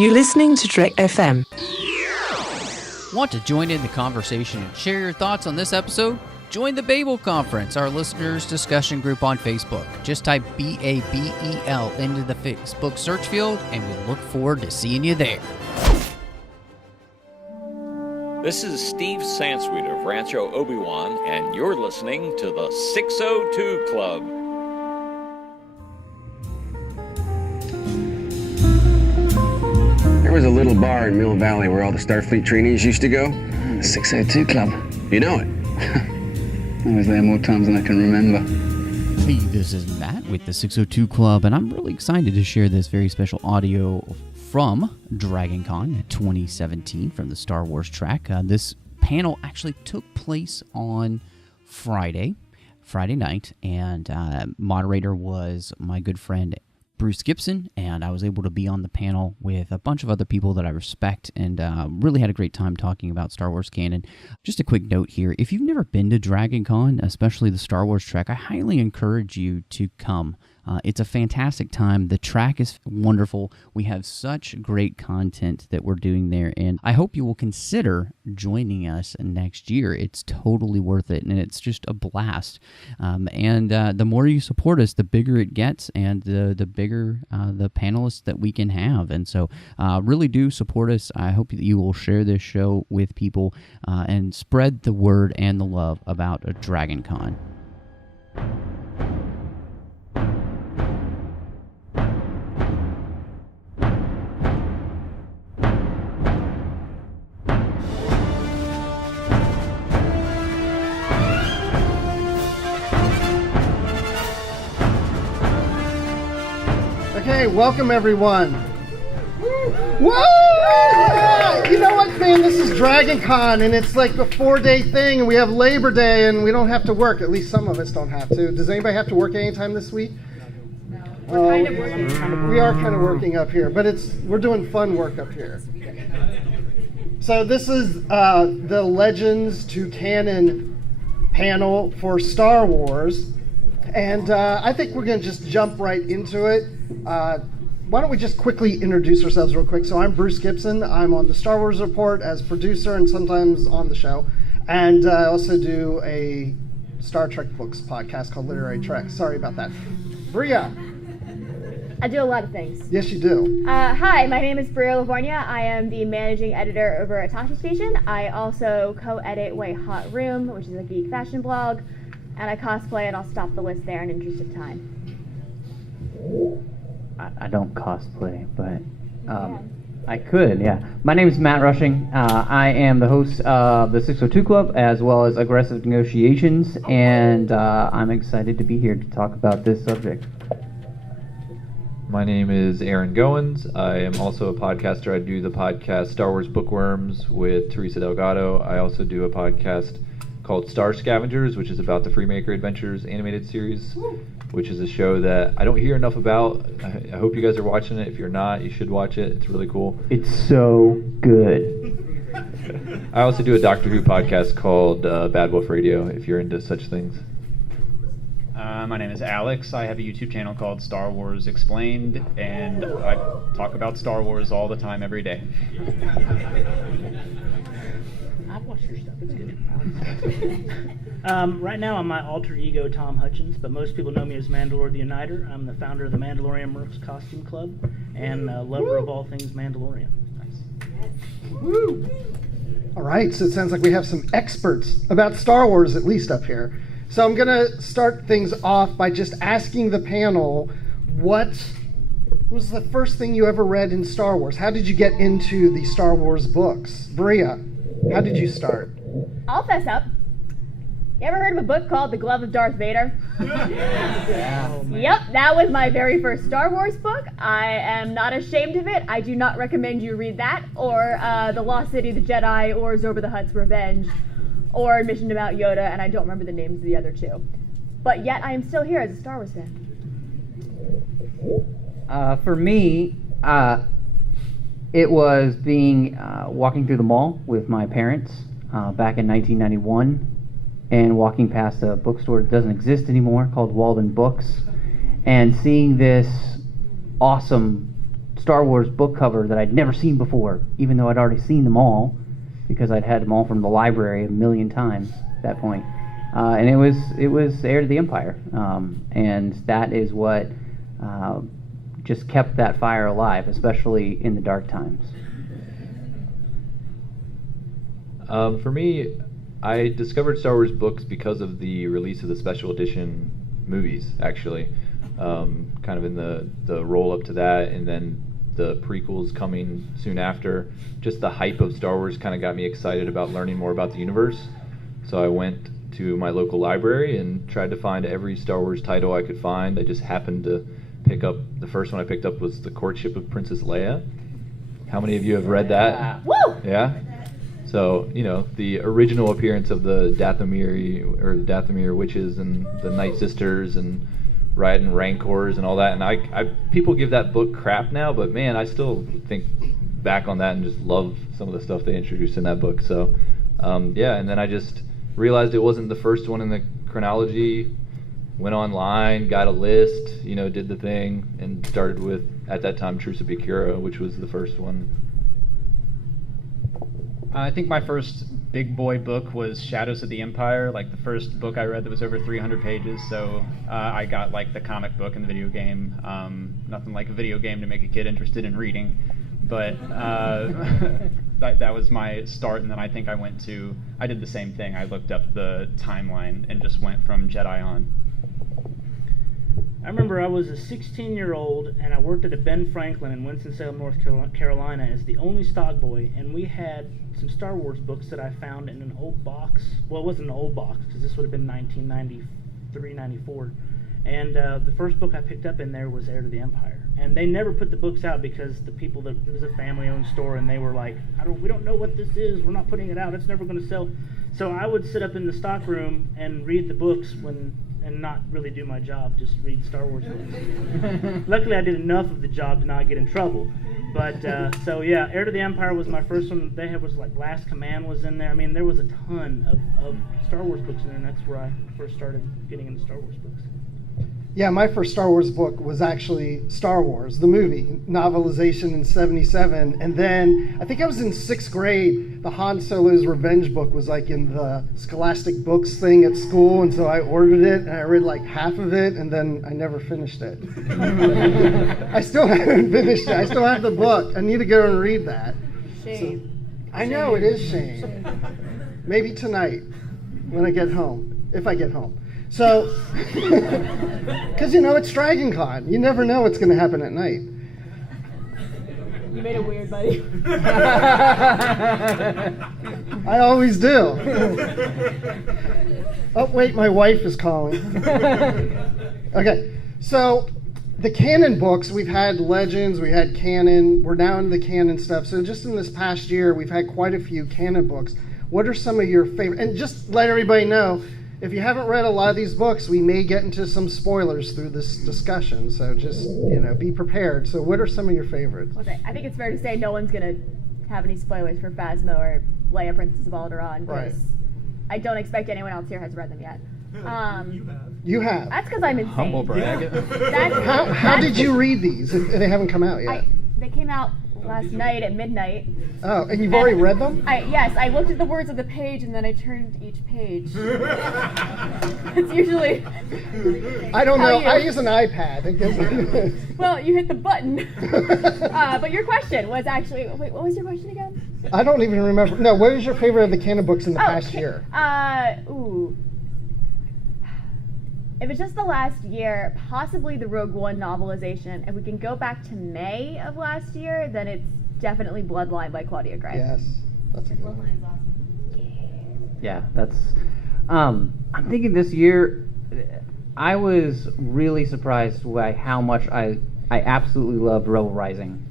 You're listening to Trek FM. Want to join in the conversation and share your thoughts on this episode? Join the Babel Conference, our listeners' discussion group on Facebook. Just type BABEL into the Facebook search field, and we look forward to seeing you there. This is Steve Sansweet of Rancho Obi-Wan, and you're listening to the 602 Club. There was a little bar in Mill Valley where all the Starfleet trainees used to go. The 602 Club. You know it. I was there more times than I can remember. Hey, this is Matt with the 602 Club, and I'm really excited to share this very special audio from Dragoncon 2017 from the Star Wars track. This panel actually took place on Friday night, and moderator was my good friend Bruce Gibson, and I was able to be on the panel with a bunch of other people that I respect, and really had a great time talking about Star Wars canon. Just a quick note here, if you've never been to Dragoncon, especially the Star Wars track, I highly encourage you to come. It's a fantastic time. The track is wonderful. We have such great content that we're doing there, and I hope you will consider joining us next year. It's totally worth it, and it's just a blast. And the more you support us, the bigger it gets, and the bigger the panelists that we can have. And so really do support us. I hope that you will share this show with people and spread the word and the love about Dragoncon. Okay, welcome everyone. Woo! You know what, man? This is Dragoncon, and it's like a 4-day thing, and we have Labor Day, and we don't have to work. At least some of us don't have to. Does anybody have to work anytime this week? No. We're kind of working. We are kind of working up here, but we're doing fun work up here. So this is the Legends to Canon panel for Star Wars. And I think we're going to just jump right into it. Why don't we just quickly introduce ourselves real quick. So I'm Bruce Gibson. I'm on the Star Wars Report as producer and sometimes on the show. And I also do a Star Trek books podcast called Literary Trek. Sorry about that. Bria. I do a lot of things. Yes, you do. Hi, my name is Bria LaVorgna. I am the managing editor over at Tasha Station. I also co-edit White Hot Room, which is a geek fashion blog. And I cosplay, and I'll stop the list there in interest of time. I don't cosplay, but I could, yeah. My name is Matt Rushing. I am the host of the 602 Club, as well as Aggressive Negotiations, and I'm excited to be here to talk about this subject. My name is Aaron Goins. I am also a podcaster. I do the podcast Star Wars Bookworms with Teresa Delgado. I also do a podcast called Star Scavengers, which is about the Freemaker Adventures animated series, which is a show that I don't hear enough about. I hope you guys are watching it. If you're not, you should watch it. It's really cool. It's so good. I also do a Doctor Who podcast called Bad Wolf Radio, if you're into such things. My name is Alex. I have a YouTube channel called Star Wars Explained, and I talk about Star Wars all the time, every day. I've watched your stuff. It's good. Right now I'm my alter ego Tom Hutchens, but most people know me as Mandalore the Uniter. I'm the founder of the Mandalorian Mercs Costume Club and lover of all things Mandalorian. Nice. Woo! All right, so it sounds like we have some experts about Star Wars, at least up here. So I'm going to start things off by just asking the panel, what was the first thing you ever read in Star Wars? How did you get into the Star Wars books? Bria, how did you start? I'll fess up. You ever heard of a book called The Glove of Darth Vader? Yeah. Yep, that was my very first Star Wars book. I am not ashamed of it. I do not recommend you read that, or The Lost City of the Jedi, or Zorba the Hutt's Revenge, or Mission About Yoda, and I don't remember the names of the other two. But yet, I am still here as a Star Wars fan. For me, it was walking through the mall with my parents back in 1991, and walking past a bookstore that doesn't exist anymore called Walden Books, and seeing this awesome Star Wars book cover that I'd never seen before, even though I'd already seen them all, because I'd had them all from the library a million times at that point. And it was Heir to the Empire, and that is what just kept that fire alive, especially in the dark times. For me, I discovered Star Wars books because of the release of the special edition movies, actually. Kind of in the roll up to that, and then the prequels coming soon after. Just the hype of Star Wars kind of got me excited about learning more about the universe. So I went to my local library and tried to find every Star Wars title I could find. I just happened to pick up, the first one I picked up was The Courtship of Princess Leia. How many of you have read that? Woo! Yeah? So, you know, the original appearance of the Dathomir witches and the Night Sisters and riding Rancors and all that. And I people give that book crap now, but man, I still think back on that and just love some of the stuff they introduced in that book. So, yeah, and then I just realized it wasn't the first one in the chronology. Went online, got a list, you know, did the thing, and started with, at that time, Truce of Bakura, which was the first one. I think my first big boy book was Shadows of the Empire, like the first book I read that was over 300 pages, so I got like the comic book and the video game. Nothing like a video game to make a kid interested in reading, but that was my start, and then I think I did the same thing. I looked up the timeline and just went from Jedi on. I remember I was a 16-year-old, and I worked at a Ben Franklin in Winston-Salem, North Carolina as the only stock boy, and we had some Star Wars books that I found in an old box. Well, it wasn't an old box, because this would have been 1993, 94. And the first book I picked up in there was Heir to the Empire. And they never put the books out because the people, it was a family-owned store, and they were like, we don't know what this is, we're not putting it out, it's never going to sell. So I would sit up in the stock room and read the books and not really do my job, just read Star Wars books. Luckily, I did enough of the job to not get in trouble. But, so yeah, Heir to the Empire was my first one. They had was like Last Command was in there. I mean, there was a ton of Star Wars books in there, and that's where I first started getting into Star Wars books. Yeah, my first Star Wars book was actually Star Wars, the movie, novelization in '77. And then I think I was in 6th grade. The Han Solo's Revenge book was like in the Scholastic Books thing at school. And so I ordered it and I read like half of it and then I never finished it. I still haven't finished it. I still have the book. I need to go and read that. Shame. So, I know, it is shame. Maybe tonight when I get home, if I get home. So, because you know, it's Dragoncon. You never know what's going to happen at night. You made it weird, buddy. I always do. Oh, wait, my wife is calling. Okay, so the Canon books, we've had Legends, we had Canon, we're now into the Canon stuff. So just in this past year, we've had quite a few Canon books. What are some of your favorite? And just let everybody know, if you haven't read a lot of these books, we may get into some spoilers through this discussion, so just, be prepared. So what are some of your favorites? Okay, I think it's fair to say no one's going to have any spoilers for Phasma or Leia, Princess of Alderaan, because I don't expect anyone else here has read them yet. You have? That's because I'm insane. Humble brag. How did you read these if they haven't come out yet? They came out last night at midnight. Oh, and you've already read them? Yes, I looked at the words of the page and then I turned each page. It's usually... I don't know. I use an iPad. Well, you hit the button. But your question was actually... Wait, what was your question again? I don't even remember. No, what was your favorite of the Canon books in the past year? If it's just the last year, possibly the Rogue One novelization. If we can go back to May of last year, then it's definitely Bloodline by Claudia Gray. Yes, that's a good one. Bloodline's awesome. Yeah, that's... I'm thinking this year, I was really surprised by how much I absolutely loved Rebel Rising.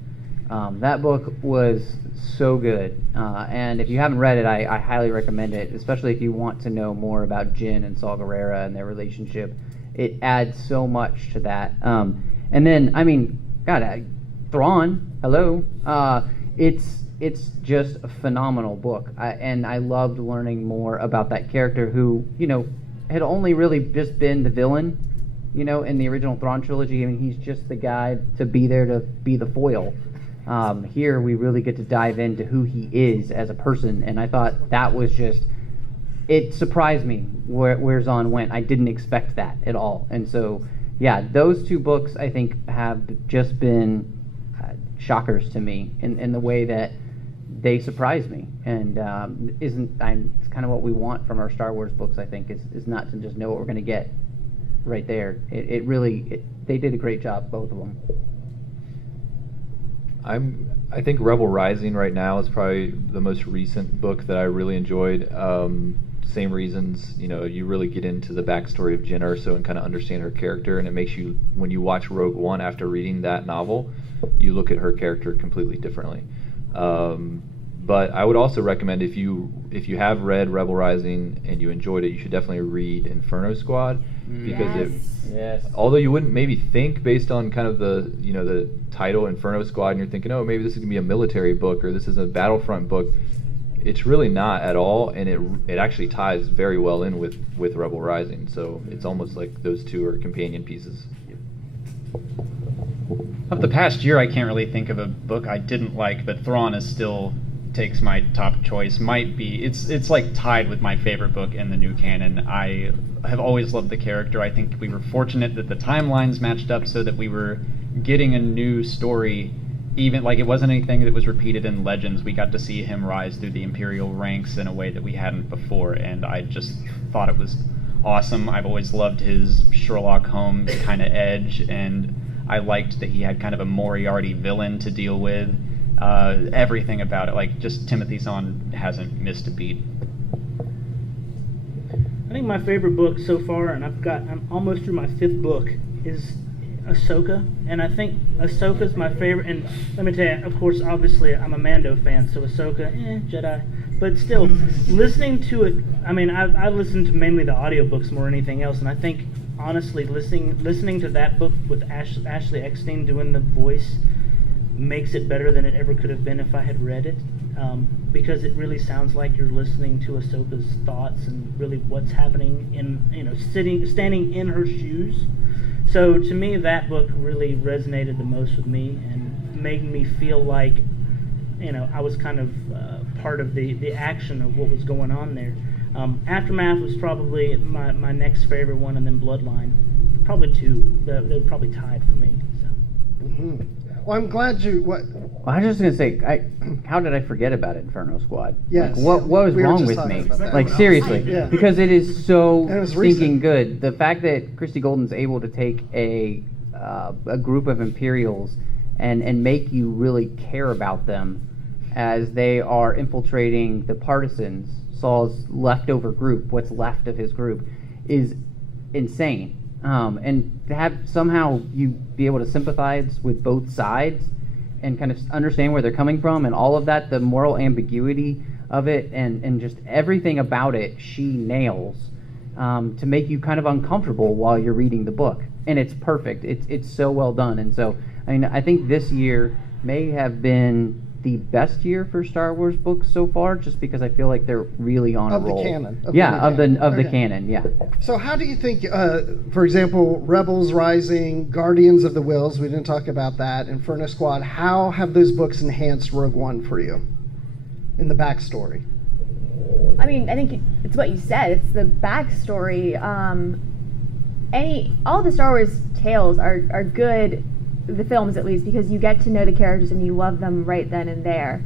That book was so good, and if you haven't read it, I highly recommend it, especially if you want to know more about Jyn and Saw Gerrera and their relationship. It adds so much to that. And then, I mean, God, Thrawn, hello. It's just a phenomenal book, and I loved learning more about that character who, had only really just been the villain in the original Thrawn trilogy. I mean, he's just the guy to be there to be the foil. Here, we really get to dive into who he is as a person, and I thought that was just, it surprised me where Zahn went. I didn't expect that at all. And so, yeah, those two books, I think, have just been shockers to me in the way that they surprised me. And it's kind of what we want from our Star Wars books, I think, is not to just know what we're going to get right there. They did a great job, both of them. I think Rebel Rising right now is probably the most recent book that I really enjoyed. Same reasons, you really get into the backstory of Jyn Erso and kind of understand her character, and it makes you, when you watch Rogue One after reading that novel, you look at her character completely differently. But I would also recommend, if you have read Rebel Rising and you enjoyed it, you should definitely read Inferno Squad, because although you wouldn't maybe think, based on kind of the title Inferno Squad, and you're thinking, oh, maybe this is gonna be a military book or this is a Battlefront book, it's really not at all, and it actually ties very well in with Rebel Rising. So it's almost like those two are companion pieces. Of the past year, I can't really think of a book I didn't like, but Thrawn is still takes my top choice. Might be it's like tied with my favorite book in the new canon. I have always loved the character. I think we were fortunate that the timelines matched up so that we were getting a new story. Even like it wasn't anything that was repeated in Legends. We got to see him rise through the Imperial ranks in a way that we hadn't before, and I just thought it was awesome. I've always loved his Sherlock Holmes kind of edge, and I liked that he had kind of a Moriarty villain to deal with. Everything about it, like just Timothy Zahn hasn't missed a beat. I think my favorite book so far, and I'm almost through my 5th book, is Ahsoka, and I think Ahsoka's my favorite. And let me tell you, of course, obviously, I'm a Mando fan, so Ahsoka, Jedi. But still, listening to it, I mean, I listen to mainly the audiobooks more than anything else, and I think, honestly, listening to that book with Ashley Eckstein doing the voice makes it better than it ever could have been if I had read it, because it really sounds like you're listening to Ahsoka's thoughts and really what's happening in, standing in her shoes. So to me, that book really resonated the most with me and made me feel like, I was kind of part of the action of what was going on there. Aftermath was probably my next favorite one, and then Bloodline. Probably 2. They were probably tied for me. So. Mm-hmm. Well, I'm glad you. Well, I was just gonna say, how did I forget about Inferno Squad? Yes. Like, what was wrong with me? Like seriously, because it is so stinking good. The fact that Christy Golden's able to take a group of Imperials and make you really care about them as they are infiltrating the partisans, Saul's leftover group, what's left of his group, is insane. And to have somehow you be able to sympathize with both sides and kind of understand where they're coming from and all of that, the moral ambiguity of it and just everything about it, she nails to make you kind of uncomfortable while you're reading the book. And it's perfect. It's so well done. And so, I mean, I think this year may have been the best year for Star Wars books so far, just because I feel like they're really on a roll. Of the canon. The canon, yeah. So how do you think, for example, Rebels Rising, Guardians of the Wills, we didn't talk about that, Inferno Squad, how have those books enhanced Rogue One for you in the backstory? I mean, I think it's what you said. It's the backstory. All the Star Wars tales are good, the films at least, because you get to know the characters and you love them right then and there.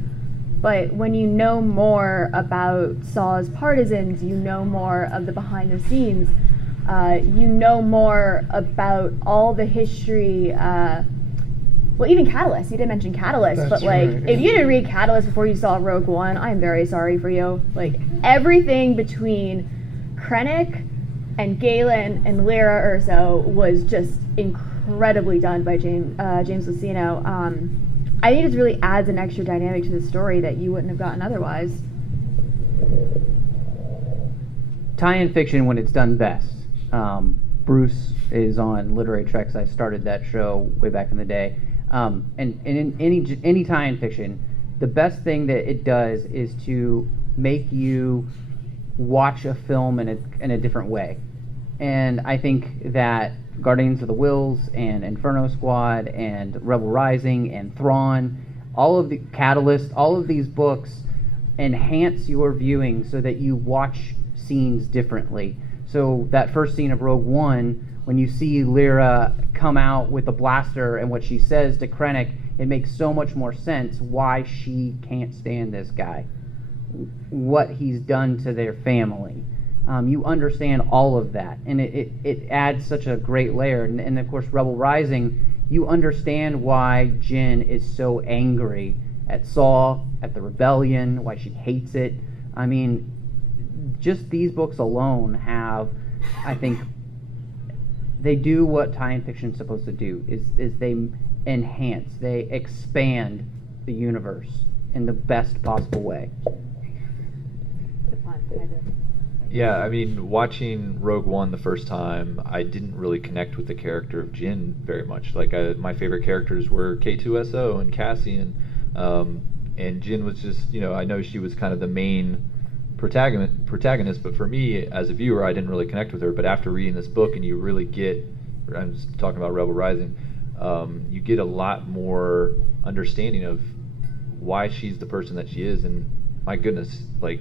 But when you know more about Saw's partisans, you know more of the behind the scenes, you know more about all the history, well, even Catalyst. You didn't mention Catalyst, That's but like, right. if you didn't read Catalyst before you saw Rogue One, I'm very sorry for you. Like, everything between Krennic and Galen and Lyra Erso was just incredibly done by James Luceno. I think it just really adds an extra dynamic to the story that you wouldn't have gotten otherwise. Tie-in fiction when it's done best. Bruce is on Literary Treks. I started that show way back in the day. And in any tie-in fiction, the best thing that it does is to make you watch a film in a different way. And I think that Guardians of the Wills and Inferno Squad and Rebel Rising and Thrawn, all of the Catalyst, all of these books enhance your viewing so that you watch scenes differently. So that first scene of Rogue One, when you see Lyra come out with a blaster and what she says to Krennic, it makes so much more sense why she can't stand this guy, what he's done to their family. You understand all of that, and it adds such a great layer. And of course, Rebel Rising, you understand why Jyn is so angry at Saw, at the rebellion, why she hates it. I mean, just these books alone have, I think, they do what tie-in fiction is supposed to do, is they enhance, they expand the universe in the best possible way. Yeah, I mean, watching Rogue One the first time, I didn't really connect with the character of Jyn very much. Like, my favorite characters were K2SO and Cassian, and Jyn was just, I know she was kind of the main protagonist, but for me, as a viewer, I didn't really connect with her. But after reading this book, and you really get, I'm just talking about Rebel Rising, you get a lot more understanding of why she's the person that she is, and my goodness, like,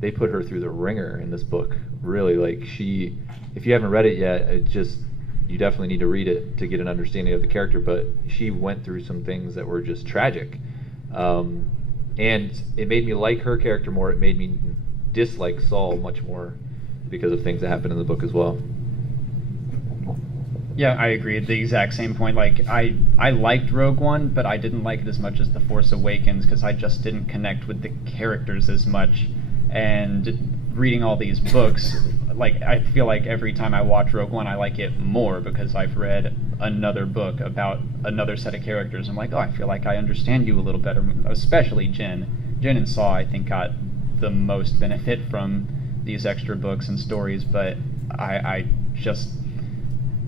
they put her through the ringer in this book. Really, like, if you haven't read it yet, you definitely need to read it to get an understanding of the character, but she went through some things that were just tragic. And it made me like her character more. It made me dislike Saul much more because of things that happened in the book as well. Yeah, I agree. The exact same point. Like, I liked Rogue One, but I didn't like it as much as The Force Awakens because I just didn't connect with the characters as much. And reading all these books, like, I feel like every time I watch Rogue One, I like it more because I've read another book about another set of characters. I'm like, oh, I feel like I understand you a little better, especially Jyn. Jyn and Saw, I think, got the most benefit from these extra books and stories, but I guess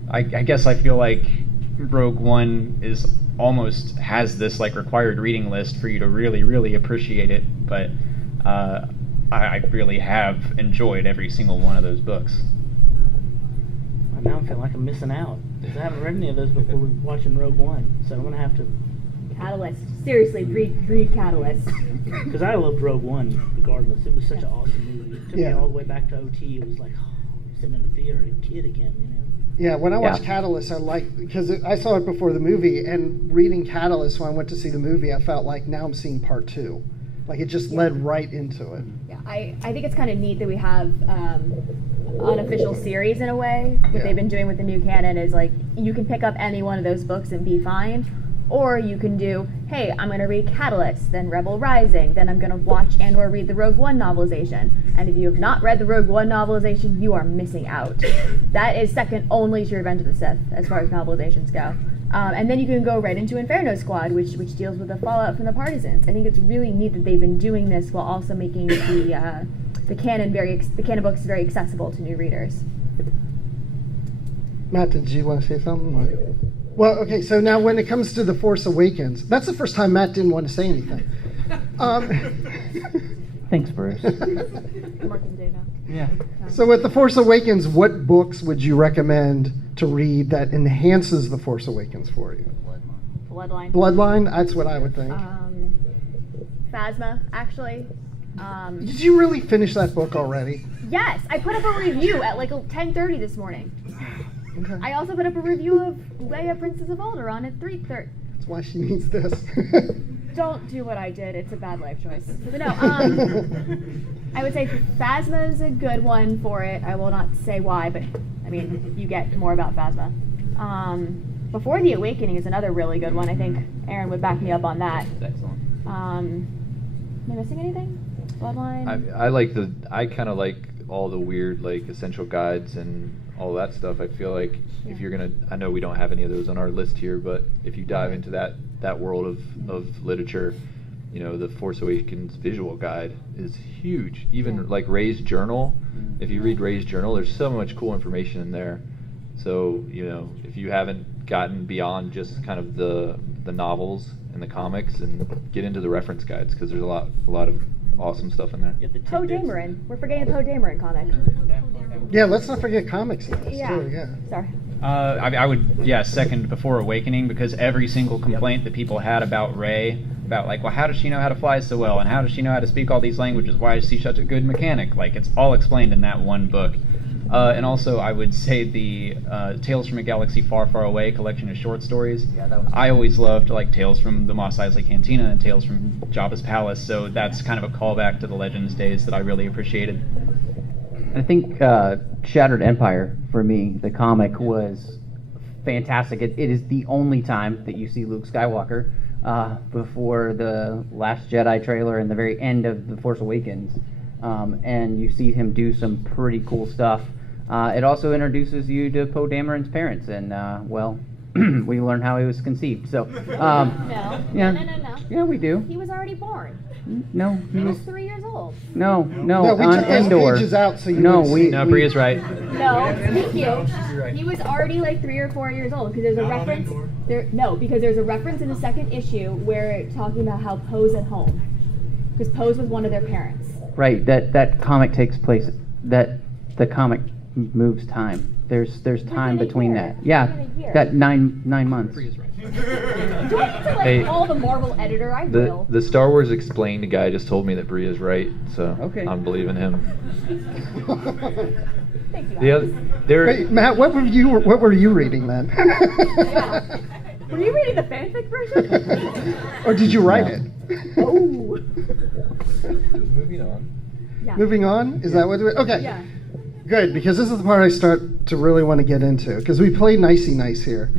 I feel like Rogue One almost has this, like, required reading list for you to really, really appreciate it, but I really have enjoyed every single one of those books. Now I feel like I'm missing out because I haven't read any of those before watching Rogue One, so I'm gonna have to. Catalyst. Seriously, read Catalyst. Because I loved Rogue One regardless. It was such an awesome movie. It took me all the way back to OT. It was like, sitting in the theater as a kid again, Yeah, when I watched Catalyst, because I saw it before the movie, and reading Catalyst when I went to see the movie, I felt like now I'm seeing part 2. Like, it just led right into it. Yeah, I think it's kind of neat that we have unofficial series in a way. What they've been doing with the new canon is, like, you can pick up any one of those books and be fine, or you can do, hey, I'm going to read Catalyst, then Rebel Rising, then I'm going to watch and or read the Rogue One novelization. And if you have not read the Rogue One novelization, you are missing out. That is second only to Revenge of the Sith as far as novelizations go. And then you can go right into Inferno Squad, which deals with the fallout from the Partisans. I think it's really neat that they've been doing this while also making the canon books very accessible to new readers. Matt, did you want to say something? Well, okay, so now when it comes to The Force Awakens, that's the first time Matt didn't want to say anything. Thanks, Bruce. Marking data. Yeah. So with The Force Awakens, what books would you recommend to read that enhances The Force Awakens for you? Bloodline. Bloodline? That's what I would think. Phasma, actually. Did you really finish that book already? Yes, I put up a review at like 10:30 this morning. Okay. I also put up a review of Leia, Princess of Alderaan at 3:30. That's why she needs this. Don't do what I did. It's a bad life choice. But no, I would say Phasma is a good one for it. I will not say why, but I mean, you get more about Phasma. Before the Awakening is another really good one. I think Aaron would back me up on that. Excellent. Am I missing anything? Bloodline? I kind of like all the weird, like, essential guides and all that stuff. I feel like if you're gonna, I know we don't have any of those on our list here, but if you dive into that world of literature, the Force Awakens visual guide is huge. Even like Rey's journal, if you read Rey's journal, there's so much cool information in there. So if you haven't gotten beyond just kind of the novels and the comics, and get into the reference guides, because there's a lot of awesome stuff in there. Poe Dameron. We're forgetting the Poe Dameron comic. Yeah, let's not forget comics. In this Yeah. Too, yeah. Sorry. I would, second Before Awakening, because every single complaint that people had about Rey, about like, well, how does she know how to fly so well, and how does she know how to speak all these languages? Why is she such a good mechanic? Like, it's all explained in that one book. And also, I would say the Tales from a Galaxy Far, Far Away collection of short stories. I always loved like Tales from the Mos Eisley Cantina and Tales from Jabba's Palace, so that's kind of a callback to the Legends days that I really appreciated. I think Shattered Empire, for me, the comic, was fantastic. It is the only time that you see Luke Skywalker before the Last Jedi trailer and the very end of The Force Awakens. And you see him do some pretty cool stuff. It also introduces you to Poe Dameron's parents, and, we learn how he was conceived. So, No. Yeah, we do. He was already born. No, He was 3 years old. No, we on took those Endor. pages out so you no, would we, No, Bria's right. No, thank you. He was already like 3 or 4 years old because there's a reference. Because there's a reference in the second issue where it's talking about how Poe's at home, because Poe's with one of their parents. Right, that comic takes place, that the comic moves time. There's time between that. Yeah, Within a year. that nine months. Do I need to like Hey, call the Marvel editor? I will. The Star Wars Explained guy just told me that Bria's right, so Okay. I'm believing him. Thank you. The other, there, Wait, Matt, what were you reading then? Yeah. Were you reading the fanfic version? Or did you write it? Oh. moving on. Yeah. Moving on? Is that what it is? Okay. Yeah. Good, because this is the part I start to really want to get into, because we play nicey nice here.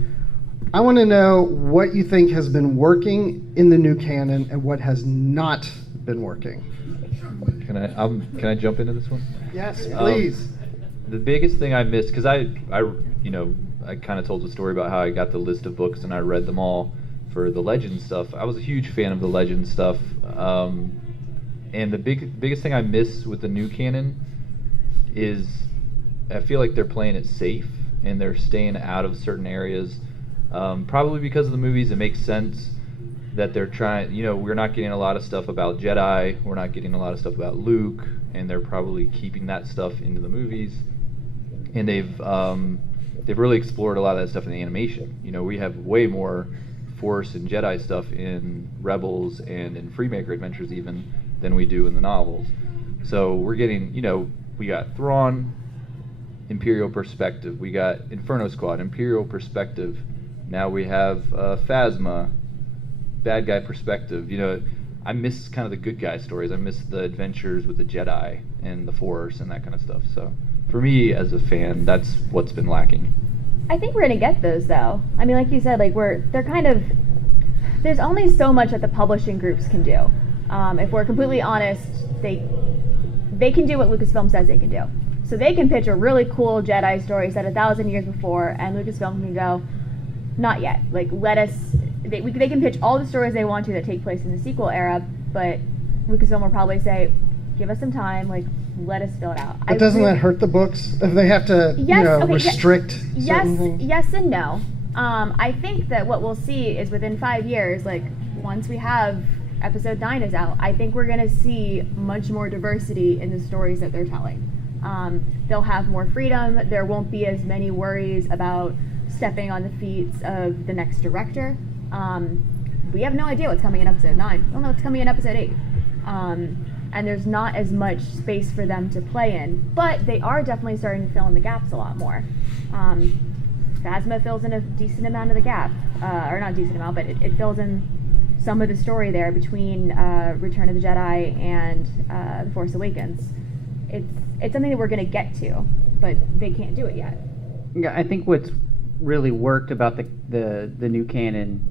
I want to know what you think has been working in the new canon and what has not been working. Can I jump into this one? Yes, please. The biggest thing I missed, because I kind of told the story about how I got the list of books and I read them all for the Legends stuff. I was a huge fan of the Legends stuff, and the biggest thing I miss with the new canon is I feel like they're playing it safe and they're staying out of certain areas. Probably because of the movies, it makes sense that they're trying. We're not getting a lot of stuff about Jedi. We're not getting a lot of stuff about Luke, and they're probably keeping that stuff into the movies. And they've really explored a lot of that stuff in the animation. We have way more Force and Jedi stuff in Rebels and in Freemaker Adventures even than we do in the novels. So we're getting, we got Thrawn, Imperial perspective. We got Inferno Squad, Imperial perspective. Now we have Phasma, bad guy perspective. I miss kind of the good guy stories. I miss the adventures with the Jedi and the Force and that kind of stuff. So for me as a fan, that's what's been lacking. I think we're gonna get those though. I mean, like you said, they're kind of. There's only so much that the publishing groups can do. If we're completely honest, they can do what Lucasfilm says they can do. So they can pitch a really cool Jedi story set 1,000 years before, and Lucasfilm can go, not yet. Let us. They can pitch all the stories they want to that take place in the sequel era, but Lucasfilm will probably say, give us some time. Let us fill it out. But doesn't that hurt the books if they have to, restrict certain things? Yes and no. I think that what we'll see is within 5 years, once we have Episode 9 is out, I think we're going to see much more diversity in the stories that they're telling. They'll have more freedom. There won't be as many worries about stepping on the feet of the next director. We have no idea what's coming in Episode 9. We don't know what's coming in Episode 8. And there's not as much space for them to play in. But they are definitely starting to fill in the gaps a lot more. Phasma fills in a decent amount of the gap. Or not a decent amount, but it fills in some of the story there between Return of the Jedi and The Force Awakens. It's something that we're going to get to, but they can't do it yet. Yeah, I think what's really worked about the new canon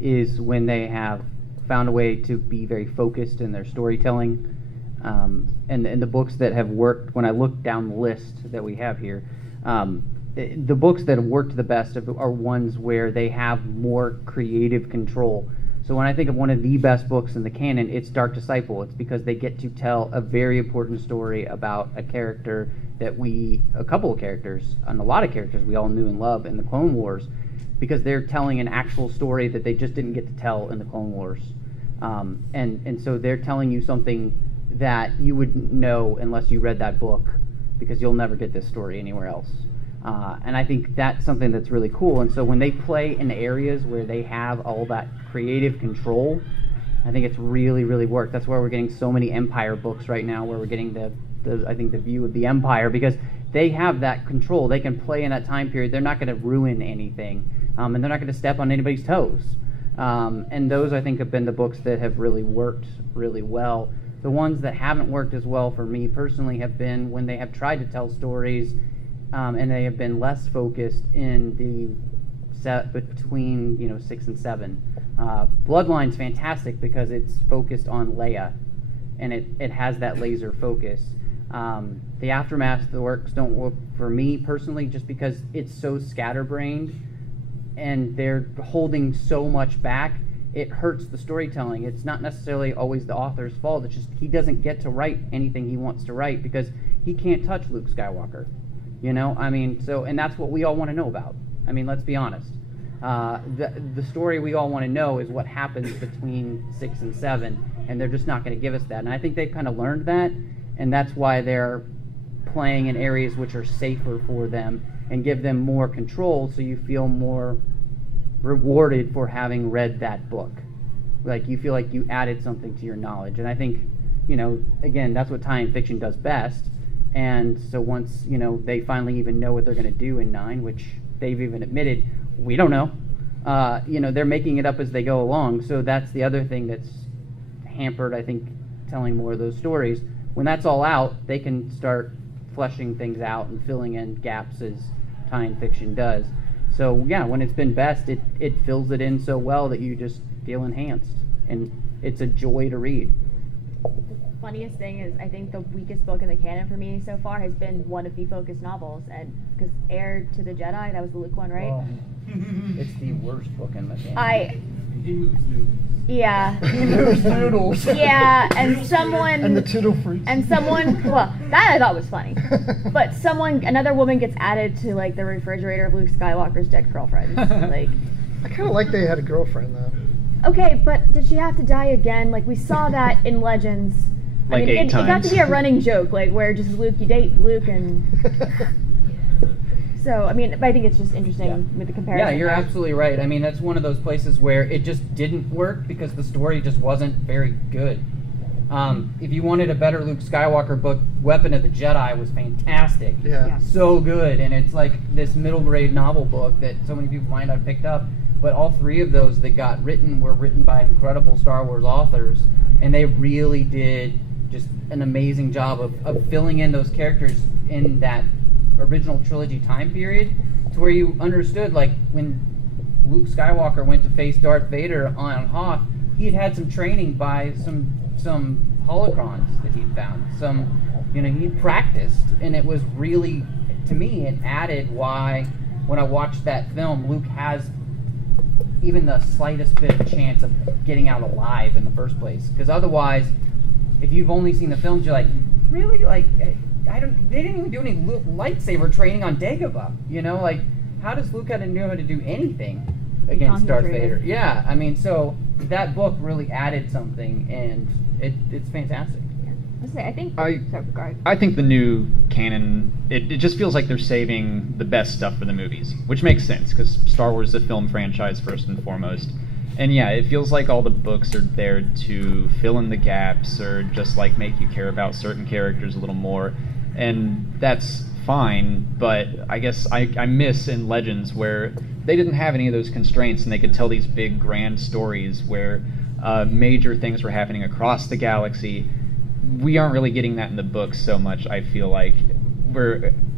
is when they have found a way to be very focused in their storytelling. And the books that have worked, when I look down the list that we have here, the books that have worked the best are ones where they have more creative control. So when I think of one of the best books in the canon, it's Dark Disciple. It's because they get to tell a very important story about a character that a couple of characters, and a lot of characters we all knew and love in the Clone Wars, because they're telling an actual story that they just didn't get to tell in the Clone Wars. And so they're telling you something that you wouldn't know unless you read that book, because you'll never get this story anywhere else. And I think that's something that's really cool. And so when they play in areas where they have all that creative control, I think it's really, really worked. That's why we're getting so many Empire books right now, where we're getting the view of the Empire, because they have that control. They can play in that time period. They're not going to ruin anything, and they're not going to step on anybody's toes. And those, I think, have been the books that have really worked really well. The ones that haven't worked as well for me personally have been when they have tried to tell stories, and they have been less focused in the set between 6 and 7. Bloodline's fantastic because it's focused on Leia, and it has that laser focus. The Aftermath, the works don't work for me personally, just because it's so scatterbrained and they're holding so much back. It hurts the storytelling. It's not necessarily always the author's fault. It's just he doesn't get to write anything he wants to write because he can't touch Luke Skywalker. And that's what we all want to know about. Let's be honest. The story we all want to know is what happens between 6 and 7, and they're just not going to give us that. And I think they've kind of learned that, and that's why they're playing in areas which are safer for them and give them more control, so you feel more rewarded for having read that book. Like, you feel like you added something to your knowledge. And I think, again, that's what tie-in fiction does best. And so once, they finally even know what they're going to do in 9, which they've even admitted, we don't know. They're making it up as they go along. So that's the other thing that's hampered, I think, telling more of those stories. When that's all out, they can start fleshing things out and filling in gaps as tie-in fiction does. So yeah, when it's been best, it fills it in so well that you just feel enhanced, and it's a joy to read. The funniest thing is, I think the weakest book in the canon for me so far has been one of the focus novels, and because Heir to the Jedi, that was the Luke one, right? Well, it's the worst book in the canon. He moves noodles. Yeah. He moves noodles. Yeah, and someone... And the Toodle Fruits. And someone... Well, that I thought was funny. But another woman gets added to, the refrigerator of Luke Skywalker's dead girlfriend. I kind of like they had a girlfriend, though. Okay, but did she have to die again? We saw that in Legends. Eight times. It got to be a running joke, where just Luke, you date Luke, and... So, I think it's just interesting with the comparison. Yeah, you're absolutely right. That's one of those places where it just didn't work because the story just wasn't very good. If you wanted a better Luke Skywalker book, Weapon of the Jedi was fantastic. Yeah. So good, and it's like this middle grade novel book that so many people might have picked up, but all 3 of those that got written were written by incredible Star Wars authors, and they really did just an amazing job of filling in those characters in that original trilogy time period, to where you understood, when Luke Skywalker went to face Darth Vader on Hoth, he'd had some training by some holocrons that he'd found. He'd practiced, and it was really, to me, it added why when I watched that film, Luke has even the slightest bit of chance of getting out alive in the first place. Because otherwise, if you've only seen the films, you're like, really? They didn't even do any lightsaber training on Dagobah. How does Luke know how to do anything against Darth Vader? Yeah, so that book really added something, and it's fantastic. I think the new canon, it just feels like they're saving the best stuff for the movies, which makes sense, because Star Wars is a film franchise first and foremost. And yeah, it feels like all the books are there to fill in the gaps, or just make you care about certain characters a little more. And that's fine, but I guess I miss in Legends where they didn't have any of those constraints, and they could tell these big grand stories where major things were happening across the galaxy. We aren't really getting that in the books so much, I feel like.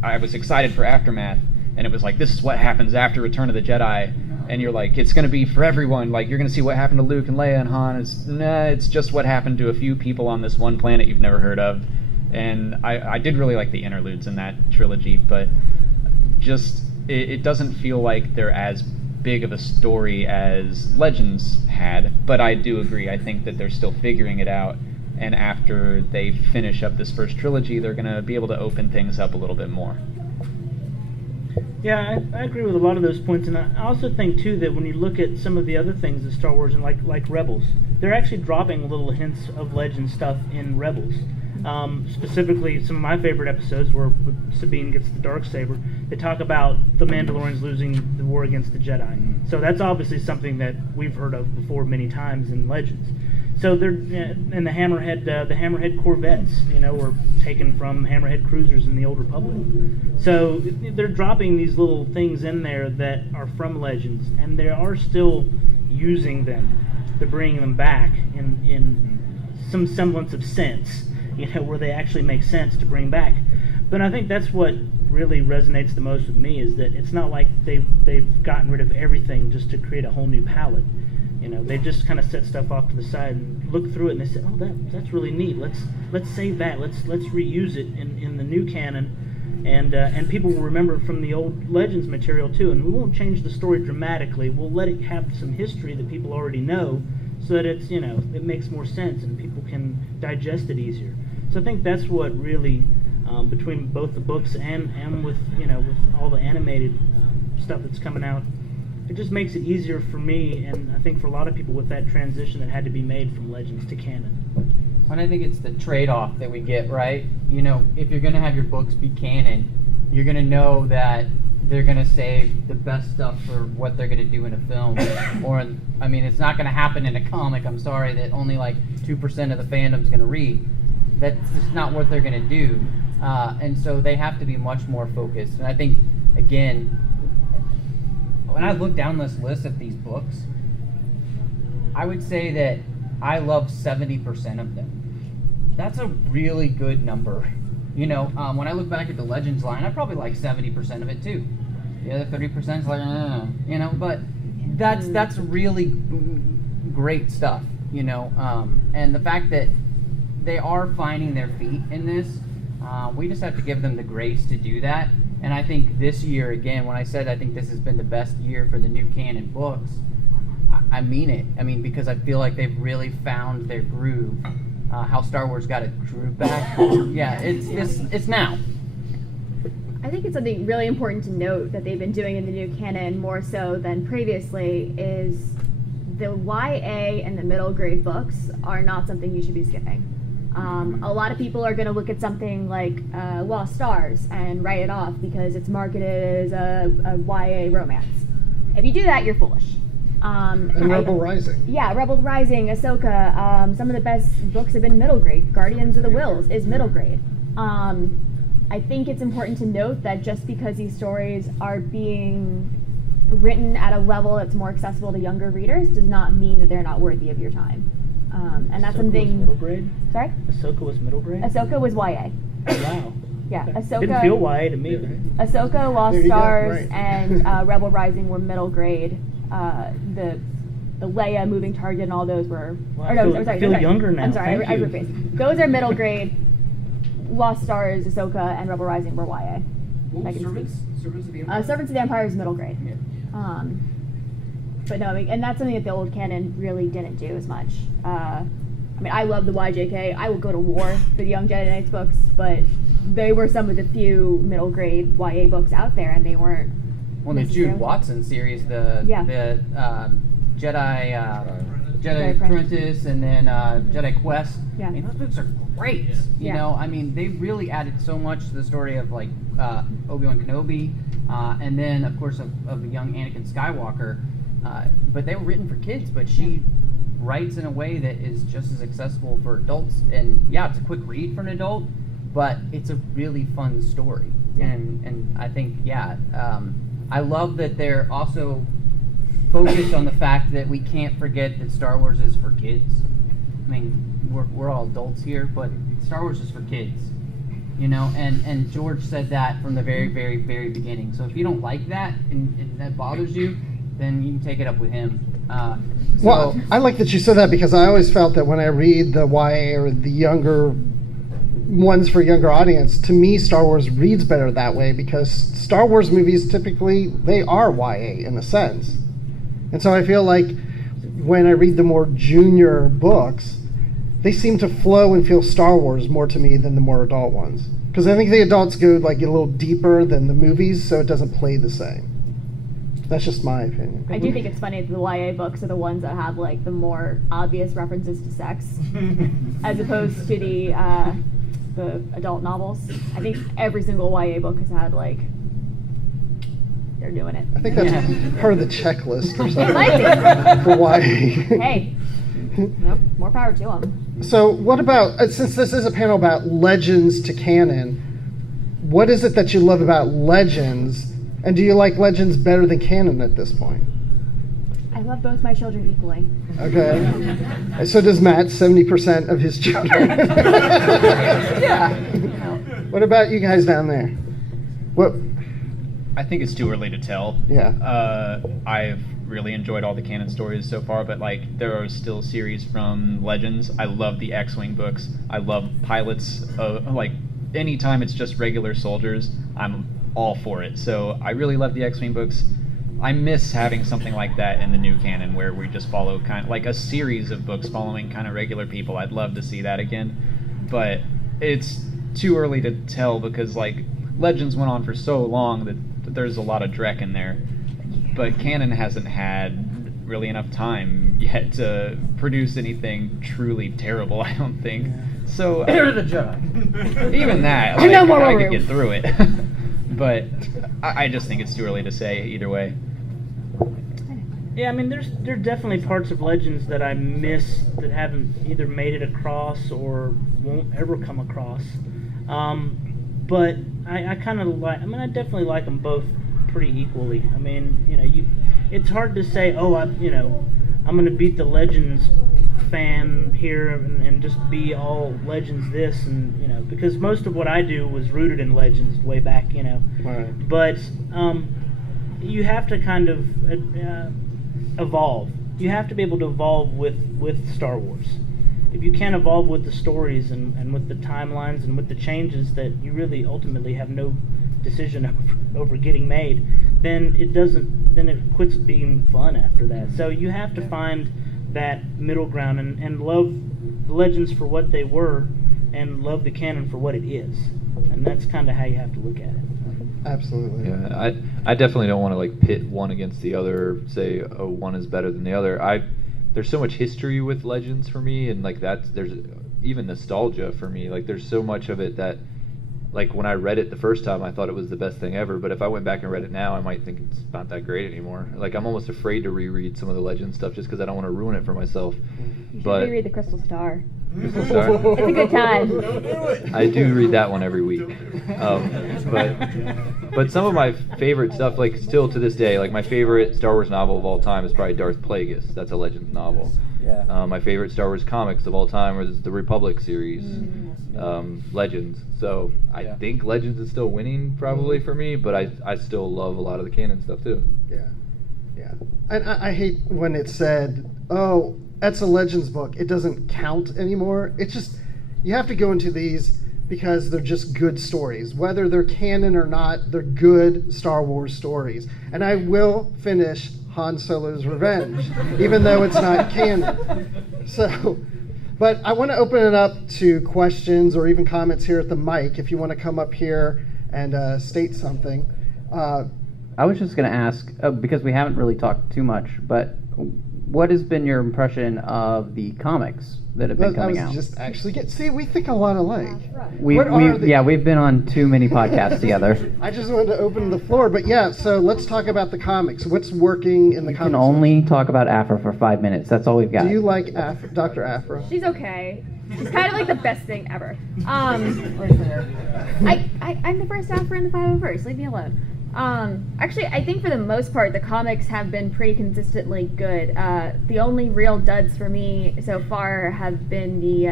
I was excited for Aftermath, and it was this is what happens after Return of the Jedi, and you're it's going to be for everyone, you're going to see what happened to Luke and Leia and Han. It's just what happened to a few people on this one planet you've never heard of. And I did really like the interludes in that trilogy, but just it doesn't feel like they're as big of a story as Legends had. But I do agree, I think that they're still figuring it out, and after they finish up this first trilogy, they're going to be able to open things up a little bit more. Yeah, I agree with a lot of those points, and I also think too that when you look at some of the other things in Star Wars, and like Rebels, they're actually dropping little hints of Legend stuff in Rebels. Specifically, some of my favorite episodes where Sabine gets the Darksaber, they talk about the Mandalorians losing the war against the Jedi. So that's obviously something that we've heard of before many times in Legends. So they're and the Hammerhead corvettes, were taken from Hammerhead cruisers in the Old Republic. So they're dropping these little things in there that are from Legends, and they are still using them to bring them back in some semblance of sense, where they actually make sense to bring back. But I think that's what really resonates the most with me, is that it's not like they've gotten rid of everything just to create a whole new palette. They just kind of set stuff off to the side and look through it, and they say, "Oh, that's really neat. Let's save that. Let's reuse it in the new canon, and people will remember it from the old Legends material too. And we won't change the story dramatically. We'll let it have some history that people already know, so that it's it makes more sense and people can digest it easier. So I think that's what really between both the books and with with all the animated stuff that's coming out, it just makes it easier for me, and I think for a lot of people, with that transition that had to be made from Legends to canon. And I think it's the trade-off that we get, right? If you're going to have your books be canon, you're going to know that they're going to save the best stuff for what they're going to do in a film. It's not going to happen in a comic, I'm sorry, that only like 2% of the fandom's going to read. That's just not what they're going to do. And so they have to be much more focused. And I think, again, when I look down this list of these books, I would say that I love 70% of them. That's a really good number. When I look back at the Legends line, I probably like 70% of it too. The other 30% is like, but that's really great stuff, and the fact that they are finding their feet in this, we just have to give them the grace to do that. And I think this year, again, when I said I think this has been the best year for the new canon books, I mean it. Because I feel like they've really found their groove. How Star Wars got its groove back. Yeah, it's now. I think it's something really important to note that they've been doing in the new canon more so than previously is the YA and the middle grade books are not something you should be skipping. A lot of people are going to look at something like Lost Stars and write it off because it's marketed as a YA romance. If you do that, you're foolish. And Rebel Rising. Yeah, Rebel Rising, Ahsoka. Some of the best books have been middle grade. Guardians of the Whills is middle grade. I think it's important to note that just because these stories are being written at a level that's more accessible to younger readers does not mean that they're not worthy of your time. And that's Ahsoka something. Was middle grade? Sorry? Ahsoka was middle grade? Ahsoka was YA. Wow. Yeah, Okay. Ahsoka. Didn't feel YA to me. Ahsoka, Lost There you go, Stars, right. and Rebel Rising were middle grade. The Leia, Moving Target, and all those were. Well, or no, I I'm sorry. feel I'm sorry. younger now. I'm sorry. Thank I you. rephrased. Those are middle grade. Lost Stars, Ahsoka, and Rebel Rising were YA. Servants of the Empire? Servants of the Empire is middle grade. But no, and that's something that the old canon really didn't do as much. I love the YJK. I will go to war for the Young Jedi Knights books, but they were some of the few middle grade YA books out there, and they weren't. Well, the Jude Watson series, the Jedi Apprentice, and then Jedi Quest. Yeah. Those books are great. You know, they really added so much to the story of like Obi-Wan Kenobi, and then of course of the young Anakin Skywalker. But they were written for kids, but she writes in a way that is just as accessible for adults. And yeah, it's a quick read for an adult, but it's a really fun story. And I think I love that they're also focused on the fact that we can't forget that Star Wars is for kids. I mean, we're all adults here, but Star Wars is for kids. You know, and George said that from the very, very, very beginning. So if you don't like that and that bothers you, then you can take it up with him. Well, I like that you said that because I always felt that when I read the YA or the younger ones for younger audience, to me Star Wars reads better that way because Star Wars movies typically, they are YA in a sense. And so I feel like when I read the more junior books, they seem to flow and feel Star Wars more to me than the more adult ones. Because I think the adults go like a little deeper than the movies, so it doesn't play the same. That's just my opinion. I do think it's funny that the YA books are the ones that have like the more obvious references to sex, as opposed to the adult novels. I think every single YA book has had like, they're doing it. I think that's part of the checklist or It something might be. for YA. Hey, nope, more power to them. So what about, since this is a panel about Legends to Canon, what is it that you love about Legends, and do you like Legends better than Canon at this point? I love both my children equally. Okay. So does Matt, 70% of his children. Yeah. What about you guys down there? What? I think it's too early to tell. Yeah. I've really enjoyed all the Canon stories so far, but like there are still series from Legends. I love the X-Wing books. I love pilots. Like anytime it's just regular soldiers, I'm all for it. So I really love the X-Wing books. I miss having something like that in the new canon where we just follow kind of like a series of books following kind of regular people. I'd love to see that again, but it's too early to tell because like Legends went on for so long that there's a lot of dreck in there, but canon hasn't had really enough time yet to produce anything truly terrible, I don't think. So Enter the Jedi. Even that, like, I could get through it. But I just think it's too early to say either way. Yeah, I mean, there are definitely parts of Legends that I miss that haven't either made it across or won't ever come across. But I kind of like. I mean, I definitely like them both pretty equally. I mean, you know, it's hard to say, oh, I'm going to beat the Legends fan here and just be all Legends this, and you know, because most of what I do was rooted in Legends way back, you know. Right. But you have to kind of evolve. You have to be able to evolve with Star Wars. If you can't evolve with the stories and with the timelines and with the changes that you really ultimately have no decision over getting made, then it quits being fun after that. So you have to find that middle ground and love the Legends for what they were and love the canon for what it is. And that's kind of how you have to look at it. Absolutely. Yeah, I definitely don't want to like pit one against the other, say, oh, one is better than the other. There's so much history with Legends for me, and like there's even nostalgia for me. Like there's so much of it that, like when I read it the first time, I thought it was the best thing ever. But if I went back and read it now, I might think it's not that great anymore. Like I'm almost afraid to reread some of the Legend stuff just because I don't want to ruin it for myself. You should reread The Crystal Star. Crystal Star? It's a good time. I do read that one every week. But some of my favorite stuff, like still to this day, like my favorite Star Wars novel of all time is probably Darth Plagueis. That's a Legends novel. Yeah. My favorite Star Wars comics of all time is the Republic series, Legends. So I think Legends is still winning probably for me, but I still love a lot of the canon stuff too. Yeah. And I hate when it's said, oh, that's a Legends book, it doesn't count anymore. It's just, you have to go into these because they're just good stories. Whether they're canon or not, they're good Star Wars stories. And I will finish Han Solo's Revenge, even though it's not canon. So, but I want to open it up to questions or even comments here at the mic if you want to come up here and state something. I was just going to ask, because we haven't really talked too much, but what has been your impression of the comics that have been coming out? See, we think a lot alike. We've been on too many podcasts together. I just wanted to open the floor, but yeah, so let's talk about the comics. What's working in the comics? We can only talk about Afra for 5 minutes. That's all we've got. Do you like Dr. Afra? She's okay. She's kind of like the best thing ever. I'm the first Afra in the 501st. Leave me alone. Actually, I think for the most part, the comics have been pretty consistently good. The only real duds for me so far have been the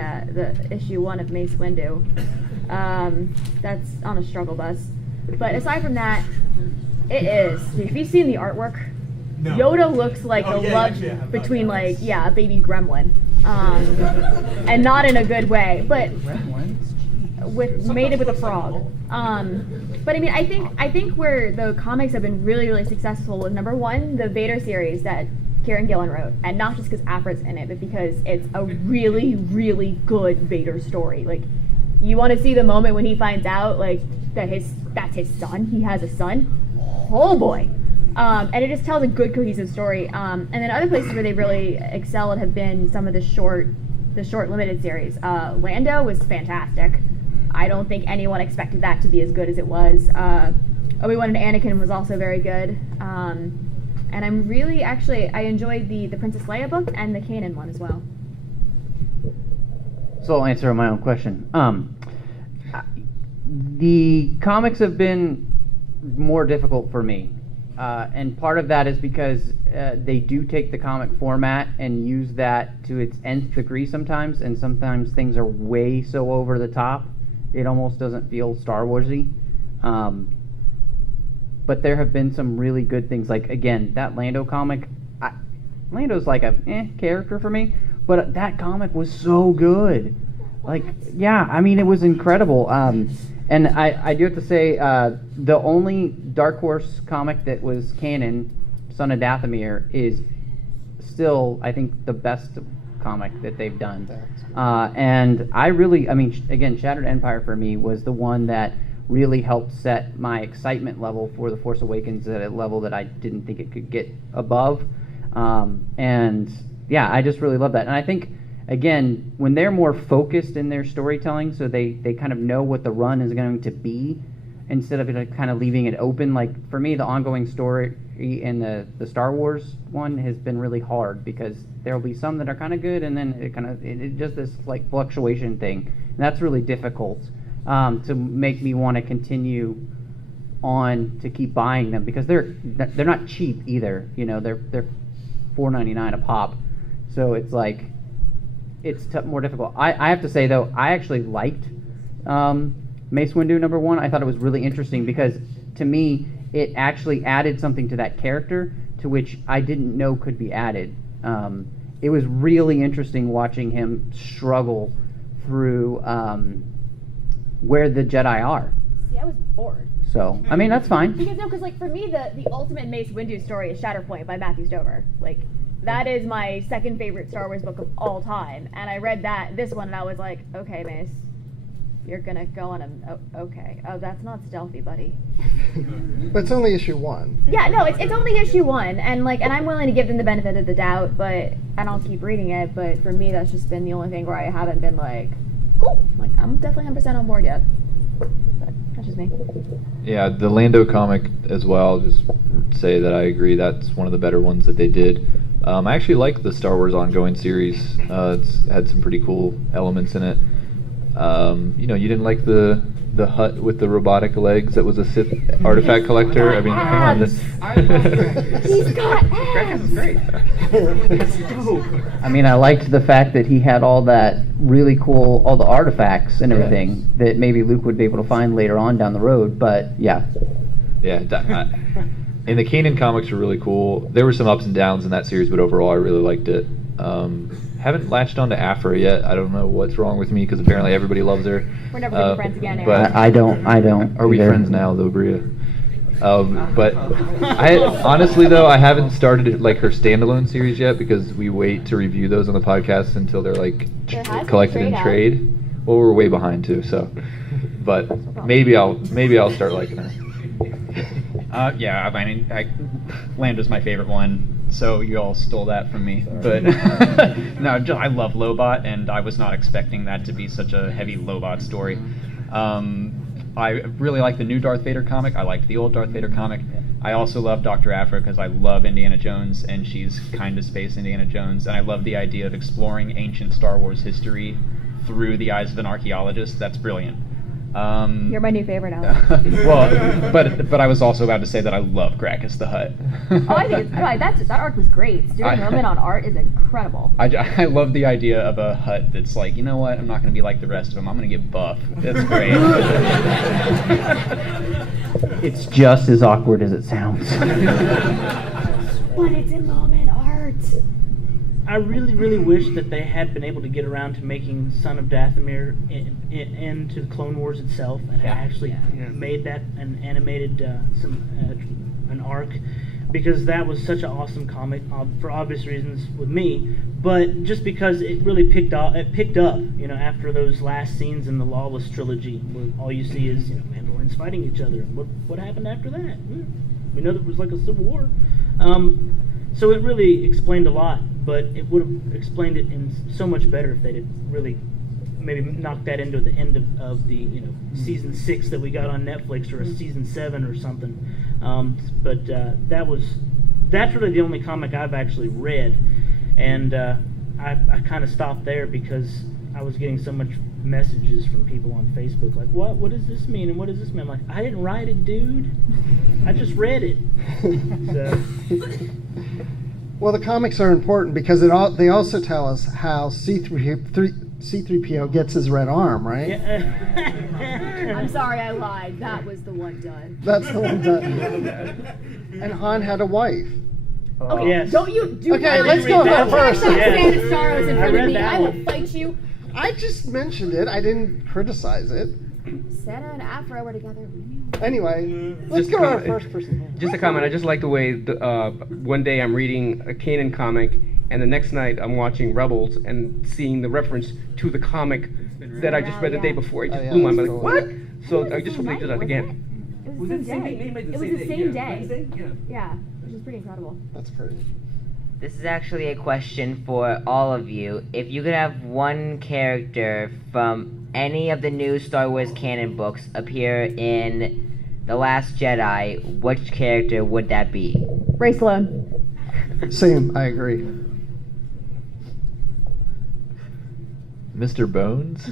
issue 1 of Mace Windu. That's on a struggle bus. But aside from that, it is. Have you seen the artwork? No. Yoda looks like a love between a baby gremlin, and not in a good way, but mated with a frog. But I mean, I think where the comics have been really, really successful is number 1, the Vader series that Kieran Gillen wrote, and not just because Afra's in it, but because it's a really, really good Vader story. Like, You want to see the moment when he finds out like that's his son. He has a son. Oh boy. And it just tells a good cohesive story. And then other places where they really excelled have been some of the short limited series. Lando was fantastic. I don't think anyone expected that to be as good as it was. Obi-Wan and Anakin was also very good. And I'm really, I enjoyed the Princess Leia book and the Canon one as well. So I'll answer my own question. The comics have been more difficult for me. And part of that is because they do take the comic format and use that to its nth degree sometimes, and sometimes things are way so over the top, it almost doesn't feel Star Wars-y. But there have been some really good things, like, again, that Lando comic, Lando's like a character for me, but that comic was so good. Like, yeah, I mean, it was incredible. And I do have to say, the only Dark Horse comic that was canon, Son of Dathomir, is still, I think, the best comic that they've done. And again, Shattered Empire for me was the one that really helped set my excitement level for The Force Awakens at a level that I didn't think it could get above. And yeah, I just really love that. And I think, again, when they're more focused in their storytelling, so they kind of know what the run is going to be, instead of kind of leaving it open. Like, for me, the ongoing story in the Star Wars one has been really hard, because there will be some that are kind of good, and then it just this like fluctuation thing. And that's really difficult to make me want to continue on to keep buying them, because they're not cheap either. You know, they're $4.99 a pop, so it's like it's more difficult. I have to say though, I actually liked Mace Windu #1. I thought it was really interesting because to me it actually added something to that character to which I didn't know could be added. It was really interesting watching him struggle through where the Jedi are. See, I was bored. So, I mean, that's fine. Because like for me, the ultimate Mace Windu story is Shatterpoint by Matthew Stover. Like, that is my second favorite Star Wars book of all time. And I read this one, and I was like, okay, Mace, you're gonna go on okay. Oh, that's not stealthy, buddy. But it's only issue 1. Yeah, no, it's only issue 1, and I'm willing to give them the benefit of the doubt, and I'll keep reading it. But for me, that's just been the only thing where I haven't been like, cool. Like, I'm definitely 100% on board yet. But that's just me. Yeah, the Lando comic as well. Just say that I agree. That's one of the better ones that they did. I actually like the Star Wars ongoing series. It's had some pretty cool elements in it. You didn't like the hut with the robotic legs that was a Sith artifact collector. I mean, come on. He's got abs. This is great. That's dope. I mean, I liked the fact that he had all that really cool, all the artifacts and everything that maybe Luke would be able to find later on down the road. But yeah. Yeah. And the Canon comics are really cool. There were some ups and downs in that series, but overall I really liked it. Haven't latched on to Afra yet. I don't know what's wrong with me, because apparently everybody loves her. We're never going to be friends again, Aaron. But I don't. Are we friends now, though, Bria? But honestly, though, I haven't started like her standalone series yet, because we wait to review those on the podcast until they're like collected in trade. Well, we're way behind too, so. But maybe I'll start liking her. Yeah, I mean, Lando's my favorite one, so you all stole that from me. But no, I love Lobot, and I was not expecting that to be such a heavy Lobot story. I really like the new Darth Vader comic. I liked the old Darth Vader comic. I also love Dr. Aphra because I love Indiana Jones, and she's kind of space Indiana Jones, and I love the idea of exploring ancient Star Wars history through the eyes of an archaeologist. That's brilliant. You're my new favorite, Alex. Well, but I was also about to say that I love Gracchus the Hutt. I think that arc was great. Stuart Millman on art is incredible. I love the idea of a Hutt that's like, you know what, I'm not going to be like the rest of them. I'm going to get buff. That's great. It's just as awkward as it sounds. But it's in Millman art. I really, really wish that they had been able to get around to making Son of Dathomir into the Clone Wars itself, and actually made that an animated an arc, because that was such an awesome comic for obvious reasons with me, but just because it really picked up, after those last scenes in the Lawless trilogy, where all you see is Mandalorians fighting each other. And what happened after that? We know there was like a civil war. So it really explained a lot, but it would have explained it in so much better if they had really maybe knocked that into the end of the season 6 that we got on Netflix, or a season 7 or something. But that's really the only comic I've actually read, and I kind of stopped there because I was getting so much messages from people on Facebook like, what does this mean, and what does this mean? I'm like, I didn't write it, dude. I just read it. So. Well, the comics are important because they also tell us how C-3PO gets his red arm, right? Yeah. I'm sorry, I lied. That was the one done. That's the one done. And Han had a wife. Okay, yes. Don't you do Okay, let's go her first. Stand at Star Wars in front of me. I will fight you. I just mentioned it. I didn't criticize it. Santa and Afro were together. Anyway, let's go to our first person. Just a comment. I just like the way one day I'm reading a Canon comic, and the next night I'm watching Rebels and seeing the reference to the comic that I just read the day before. It just blew my mind. Like, what? So I just hope they do that again. It was the same day. It was the same day. Yeah, which is pretty incredible. That's crazy. This is actually a question for all of you. If you could have one character from any of the new Star Wars canon books appear in The Last Jedi, which character would that be? Ray Sloan. Same, I agree. Mr. Bones?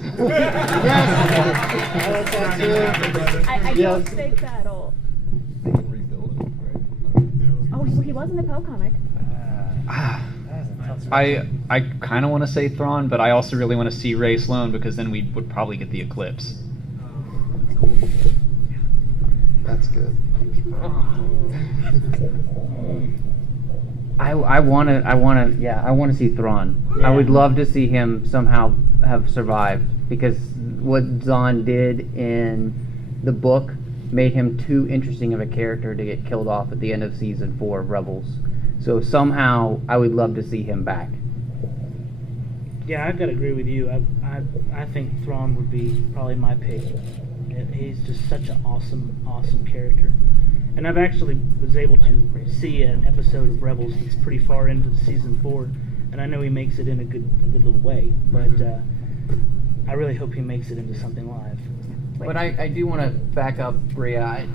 I don't think that'll... Oh, he was in the Poe comic. I kind of want to say Thrawn, but I also really want to see Ray Sloan, because then we would probably get the Eclipse. That's good. I want to see Thrawn. Yeah. I would love to see him somehow have survived, because what Zahn did in the book made him too interesting of a character to get killed off at the end of season 4 of Rebels. So somehow I would love to see him back. Yeah, I've got to agree with you. I think Thrawn would be probably my pick. He's just such an awesome character. And I've actually was able to see an episode of Rebels that's pretty far into season 4, and I know he makes it in a good little way, but I really hope he makes it into something live. But I do want to back up Bria.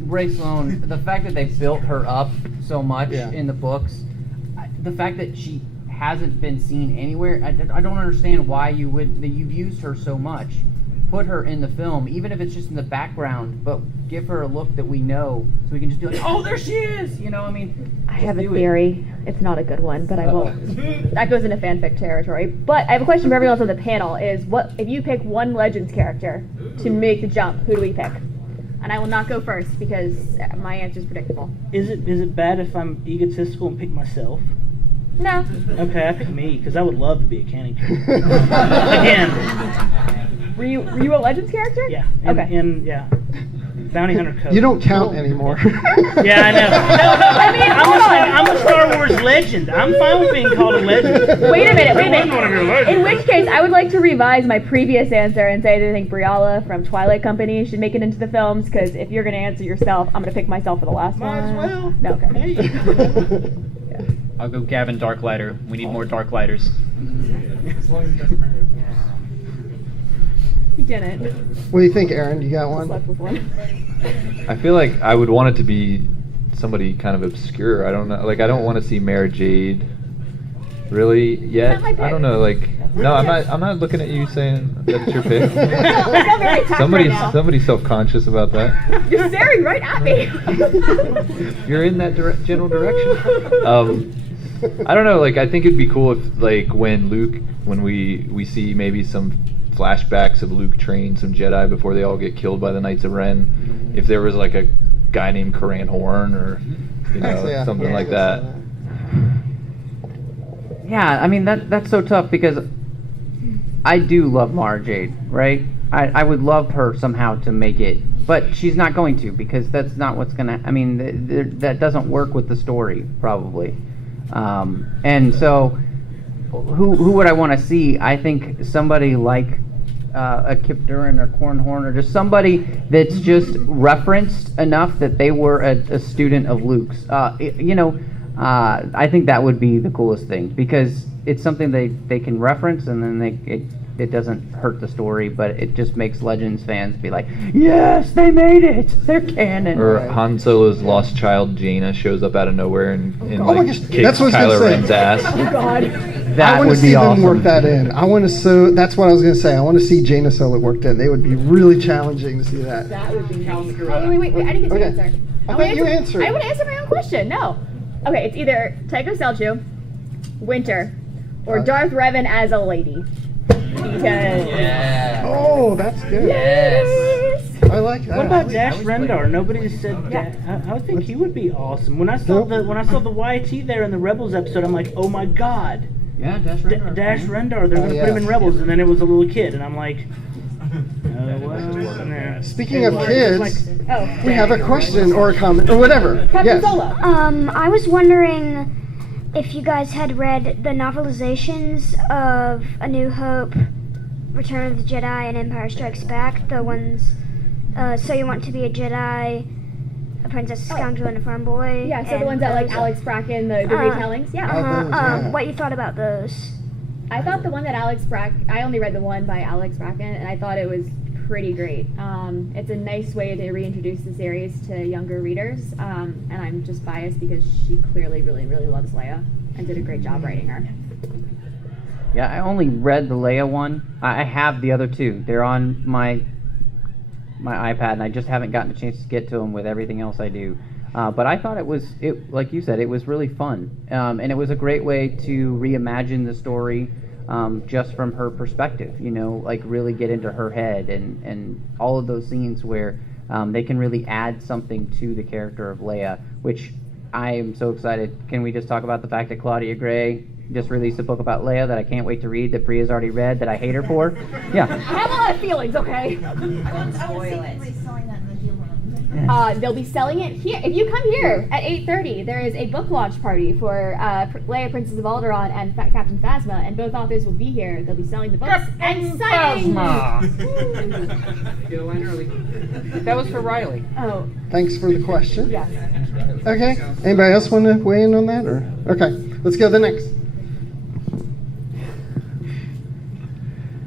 Ray Sloan, the fact that they built her up so much in the books, the fact that she hasn't been seen anywhere, I don't understand why you've used her so much. Put her in the film, even if it's just in the background, but give her a look that we know, so we can just be like, oh, there she is! I have a theory. It's not a good one, but I won't. That goes into fanfic territory. But I have a question for everyone else on the panel, is what if you pick one Legends character to make the jump, who do we pick? And I will not go first, because my answer is predictable. Is it bad if I'm egotistical and pick myself? No. Okay, I pick me, because I would love to be a canon character. Again. Were you a Legends character? Yeah. Okay. Bounty Hunter Code. You don't count anymore. Yeah, I know. No, I mean, I'm a Star Wars legend. I'm fine with being called a legend. Wait a minute. In which case, I would like to revise my previous answer and say that I think Bria from Twilight Company should make it into the films, because if you're going to answer yourself, I'm going to pick myself for the last one. Might as well. No, okay. Hey. I'll go Gavin Darklighter. We need more Darklighters. As long as he doesn't marry He didn't. What do you think, Aaron? You got one? Slept with one. I feel like I would want it to be somebody kind of obscure. I don't know. Like, I don't want to see Mara Jade really yet. I don't know. Like, no, I'm not looking at you saying that's your pick. Somebody's self-conscious about that. You're staring right at me. You're in that general direction. I don't know. Like, I think it'd be cool if, like, when we see maybe some flashbacks of Luke training some Jedi before they all get killed by the Knights of Ren, if there was like a guy named Karan Horn or something like that. Yeah, I mean that's so tough, because I do love Mara Jade, right? I would love her somehow to make it, but she's not going to, because that's not what's gonna. I mean, that doesn't work with the story probably. And so, who would I want to see? I think somebody like a Kip Duran or Cornhorn, or just somebody that's just referenced enough that they were a student of Luke's. I think that would be the coolest thing, because it's something they can reference, and then it doesn't hurt the story, but it just makes Legends fans be like, yes, they made it, they're canon. Or Han Solo's lost child Jaina shows up out of nowhere and That's kicks what I was Kylo gonna Ren's say. ass. Oh God. I want to see them work that in. That's what I was going to say. I want to see Jaina Solo worked in. They would be really challenging to see that. That would be nice. Wait, I didn't get to answer. I thought you answered. I want to answer my own question. No. Okay, it's either Tycho Selchu, Winter, or Darth Revan as a lady. Because Oh, that's good. Yes. I like that. What about Dash Rendar? Nobody said that. I think he would be awesome. When I saw the YT there in the Rebels episode, I'm like, oh my god. Yeah, Dash Rendar. Dash Rendar. They're gonna put him in Rebels, and then it was a little kid, and I'm like, well. Speaking of kids, Oh. we have a question or a comment or whatever. Captain Yes. Solo. I was wondering if you guys had read the novelizations of A New Hope, Return of the Jedi, and Empire Strikes Back, the ones, So You Want to Be a Jedi, A Princess, a Scoundrel, and a Farm Boy. Yeah, so the ones that like Alex Bracken, the retellings. Yeah. What you thought about those? I thought the one that I only read the one by Alex Bracken, and I thought it was pretty great. It's a nice way to reintroduce the series to younger readers, and I'm just biased because she clearly really, really loves Leia and did a great job writing her. Yeah, I only read the Leia one. I have the other two. They're on my iPad, and I just haven't gotten a chance to get to them with everything else I do. But I thought it like you said, it was really fun, and it was a great way to reimagine the story just from her perspective. Like really get into her head, and all of those scenes where they can really add something to the character of Leia, which I am so excited. Can we just talk about the fact that Claudia Gray just released a book about Leia that I can't wait to read, that Bria's already read, that I hate her for? Yeah. I have a lot of feelings, okay? Don't spoil it. They'll be selling it here. If you come here at 8:30, there is a book launch party for Leia, Princess of Alderaan, and Captain Phasma, and both authors will be here. They'll be selling the books and signing. Get a line early. That was for Riley. Oh. Thanks for the question. Yes. Okay. Anybody else want to weigh in on that? Or okay, let's go to the next.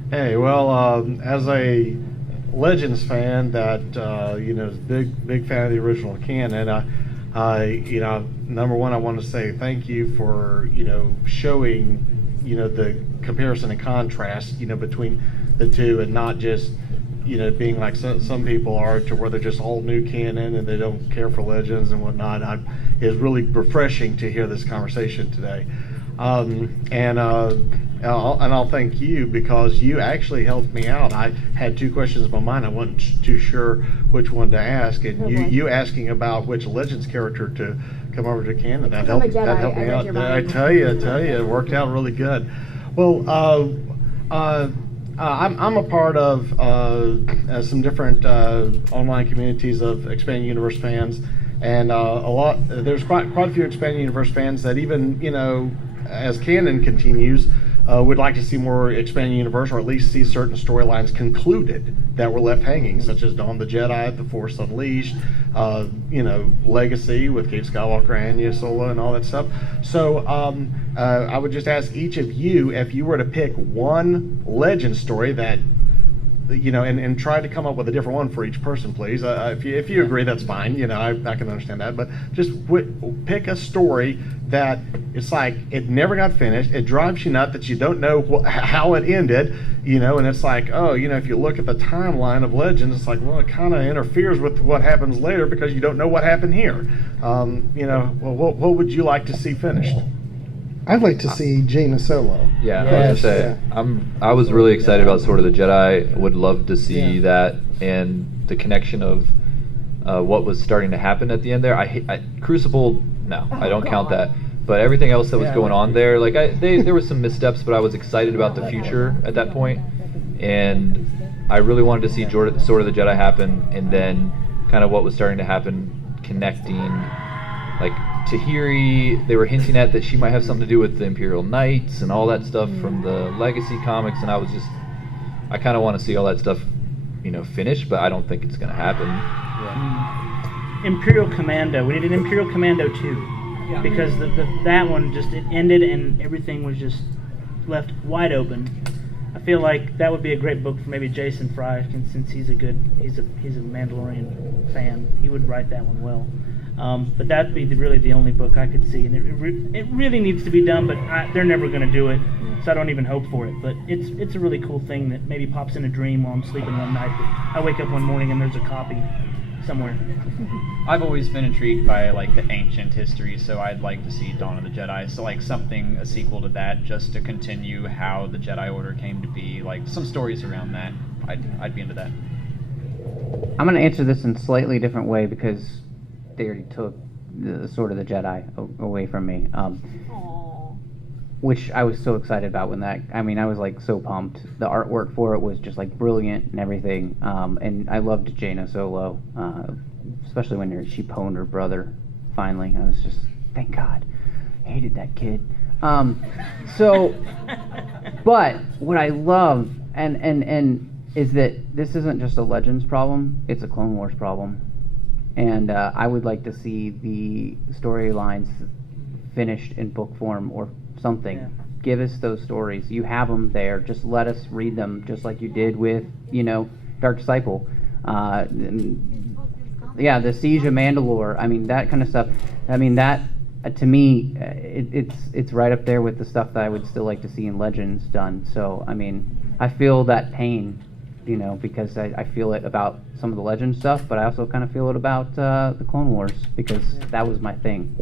Hey, well, as a Legends fan that is big fan of the original canon, number one, I want to say thank you for showing the comparison and contrast between the two, and not just being like some people are, to where they're just all new canon and they don't care for Legends and whatnot. It's really refreshing to hear this conversation today. And I'll thank you, because you actually helped me out. I had two questions in my mind. I wasn't too sure which one to ask, and you asking about which Legends character to come over to Canon, that helped me out. I tell you, it worked out really good. Well, I'm a part of some different online communities of Expanding Universe fans, and there's quite a few Expanding Universe fans that even as canon continues, would like to see more Expanding Universe, or at least see certain storylines concluded that were left hanging, such as Dawn of the Jedi, The Force Unleashed, Legacy with Gabe Skywalker, Anya Solo, and all that stuff. So I would just ask each of you, if you were to pick one Legend story that and try to come up with a different one for each person, please. If you agree, that's fine. I can understand that. But just pick a story that it's like it never got finished. It drives you nuts that you don't know how it ended. And it's like, if you look at the timeline of Legends, it's like, well, it kind of interferes with what happens later because you don't know what happened here. What would you like to see finished? I'd like to see Jaina Solo. Yeah, I was gonna say, I was really excited about Sword of the Jedi. Would love to see that, and the connection of what was starting to happen at the end there. I Crucible, no, I don't count that. But everything else that was going on there, there were some missteps, but I was excited about the future at that point. And I really wanted to see Sword of the Jedi happen, and then kind of what was starting to happen, connecting, like Tahiri, they were hinting at that she might have something to do with the Imperial Knights and all that stuff from the Legacy comics, and I kind of want to see all that stuff, finished, but I don't think it's going to happen. Imperial Commando. We need an Imperial Commando 2. Because that one it ended and everything was just left wide open. I feel like that would be a great book for maybe Jason Fry, since he's a Mandalorian fan. He would write that one well. But that'd be really the only book I could see, and it really needs to be done, but they're never going to do it, so I don't even hope for it. But it's a really cool thing that maybe pops in a dream while I'm sleeping one night. But I wake up one morning and there's a copy somewhere. I've always been intrigued by like the ancient history, so I'd like to see Dawn of the Jedi. So like a sequel to that, just to continue how the Jedi Order came to be, like some stories around that. I'd be into that. I'm going to answer this in a slightly different way because they already took the Sword of the Jedi away from me. Which I was so excited about when I was like so pumped. The artwork for it was just like brilliant and everything. And I loved Jaina Solo, especially when she pwned her brother finally. I was just, thank God. Hated that kid. But what I love and is that this isn't just a Legends problem, it's a Clone Wars problem. And I would like to see the storylines finished in book form or something. Yeah. Give us those stories. You have them there. Just let us read them, just like you did with, Dark Disciple. The Siege of Mandalore. I mean, that kind of stuff. I mean, that to me, it's right up there with the stuff that I would still like to see in Legends done. So, I mean, I feel that pain, because I feel it about some of the Legends stuff, but I also kind of feel it about the Clone Wars because that was my thing.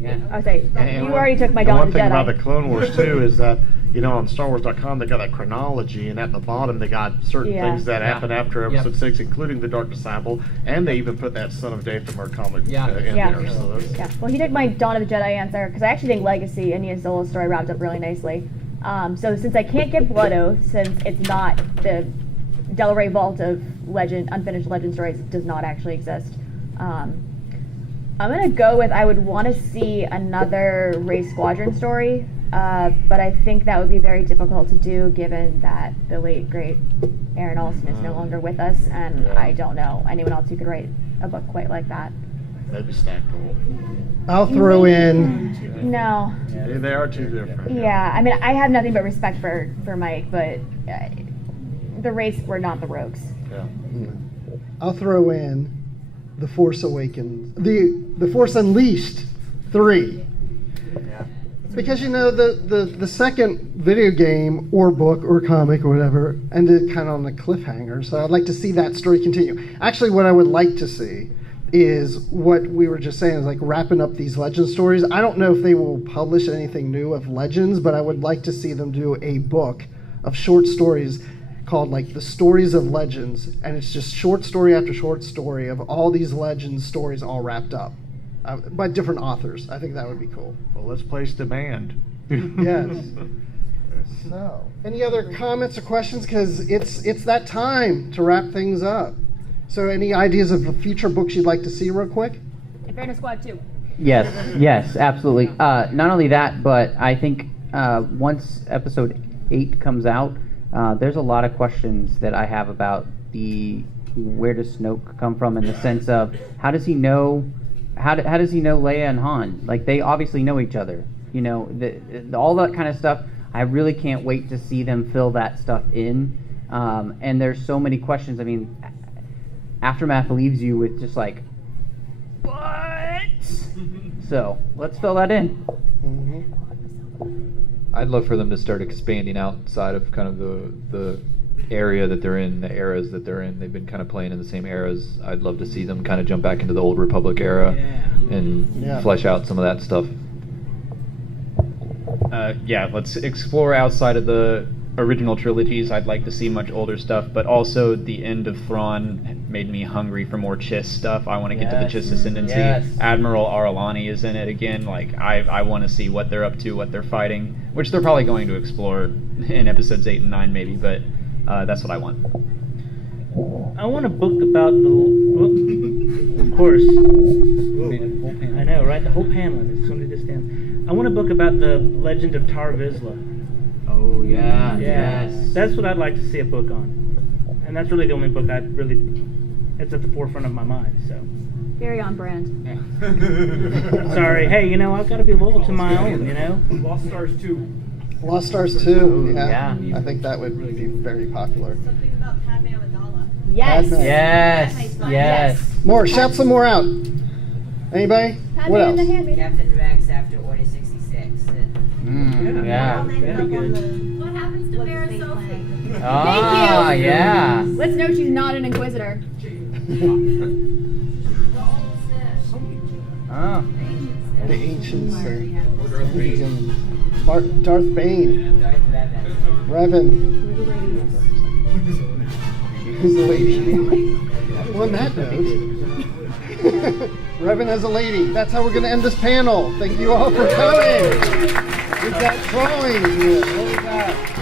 Yeah. I was saying, you already took my Dawn of the Jedi. One thing about the Clone Wars too is that on StarWars.com they got that chronology, and at the bottom they got certain things that happened after Episode 6, including the Dark Disciple, and they even put that Son of Dathomir comic in there. So well, he took my Dawn of the Jedi answer because I actually think Legacy and Ian Solo's story wrapped up really nicely. So since I can't get Blood Oath, since it's not the Del Rey Vault of unfinished Legend stories, it does not actually exist. I'm going to go with I would want to see another Race Squadron story, but I think that would be very difficult to do given that the late, great Aaron Alston is no longer with us, and I don't know anyone else who could write a book quite like that. Maybe Stackpole. I'll throw in... No. They are too different. Yeah, I mean, I have nothing but respect for Mike, but the Race were not the Rogues. Yeah. I'll throw in The Force Awakens, the Force Unleashed 3. Yeah. Because the second video game or book or comic or whatever ended kind of on a cliffhanger, so I'd like to see that story continue. Actually, what I would like to see is what we were just saying, is like wrapping up these Legends stories. I don't know if they will publish anything new of Legends, but I would like to see them do a book of short stories called like The Stories of Legends, and it's just short story after short story of all these Legends stories all wrapped up by different authors. I think that would be cool. Well, let's place demand. Yes. So, any other comments or questions? Because it's that time to wrap things up. So, any ideas of the future books you'd like to see real quick? Inferno Squad 2. Yes, absolutely. Not only that, but I think once Episode 8 comes out, there's a lot of questions that I have about where does Snoke come from, in the sense of how does he know Leia and Han? Like, they obviously know each other. All that kind of stuff. I really can't wait to see them fill that stuff in. And there's so many questions. I mean, Aftermath leaves you with just like, but. So let's fill that in. Mm-hmm. I'd love for them to start expanding outside of kind of the area that they're in, the eras that they're in. They've been kind of playing in the same eras. I'd love to see them kind of jump back into the Old Republic era and flesh out some of that stuff. Let's explore outside of the original trilogies. I'd like to see much older stuff, but also the end of Thrawn made me hungry for more Chiss stuff. I want to get to the Chiss Ascendancy. Yes. Admiral Aralani is in it again. Like, I want to see what they're up to, what they're fighting, which they're probably going to explore in episodes 8 and 9 maybe, but That's what I want. I want a book about the. Of course. I know, right? The whole panel. It's going to just stand. I want a book about the legend of Tar Vizsla. Oh yeah. Yes. That's what I'd like to see a book on. And that's really the only book it's at the forefront of my mind, so. Very on brand. Sorry. Hey, I've got to be loyal to my own, Lost Stars 2. Lost Stars 2, yeah. I think that would be very popular. Something about Padme Amidala. Yes. Padme. Yes. More, shout some more out. Anybody? Padme What and the else? Handmaiden. Captain Rex after Order 66. Yeah. Very good. What happens to Vera Sophie? Oh, Thank you. yeah. Let's note she's not an Inquisitor. Oh. The Ancient Sith. Darth Bane. Revan. Who's the lady? Well, on that note, Revan as a lady. That's how we're going to end this panel. Thank you all for coming. We've got drawings here. What we got?